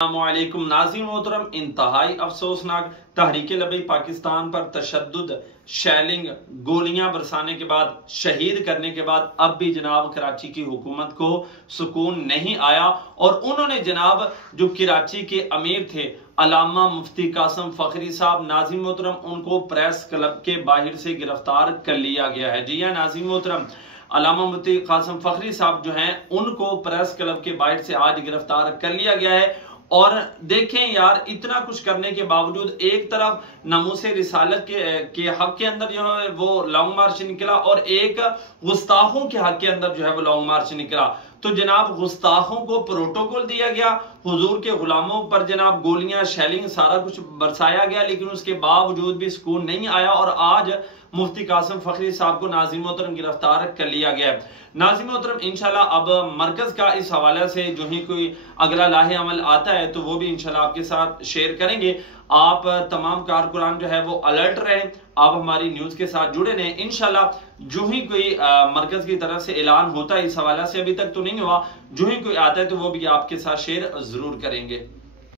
अस्सलामुअलैकुम नाज़रीन मोहतरम, इंतहाई अफसोसनाक तहरीक लबई पाकिस्तान पर तशद्दुद, शैलिंग, गोलियां बरसाने के बाद, शहीद करने के बाद अब भी जनाब कराची की हुकूमत को सुकून नहीं आया और उन्होंने जनाब जो कराची के अमीर थे अल्लामा मुफ्ती कासिम फखरी साहब, नाज़रीन मोहतरम, उनको प्रेस क्लब के बाहर से गिरफ्तार कर लिया गया है। जी हाँ नाज़रीन मोहतरम, अल्लामा मुफ्ती कासिम फखरी साहब जो हैं उनको प्रेस क्लब के बाहर से आज गिरफ्तार कर लिया गया है। और देखें यार, इतना कुछ करने के बावजूद एक तरफ नमूसे रिसालत के हक के अंदर जो है वो लॉन्ग मार्च निकला और एक गुस्ताखों के हक के अंदर जो है वो लॉन्ग मार्च निकला। तो जनाब गुस्ताखों को प्रोटोकॉल दिया गया, हुजूर के गुलामों पर जनाब गोलियां, शेलिंग सारा कुछ बरसाया गया, लेकिन उसके बावजूद भी सुकून नहीं आया और आज मुफ्ती कासिम फखरी साहब को नाज़रीन मोहतरम गिरफ्तार कर लिया गया है। नाज़रीन मोहतरम, इंशाल्लाह अब मरकज का इस हवाले से जो ही कोई अगला लाहे अमल आता है तो वो भी इंशाल्लाह आपके साथ शेयर करेंगे। आप तमाम कारकुनान जो है वो अलर्ट रहें, आप हमारी न्यूज के साथ जुड़े रहें। इंशाल्लाह जो ही कोई मरकज की तरफ से ऐलान होता है, इस हवाले से अभी तक तो नहीं हुआ, जो ही कोई आता है तो वो भी आपके साथ शेयर जरूर करेंगे।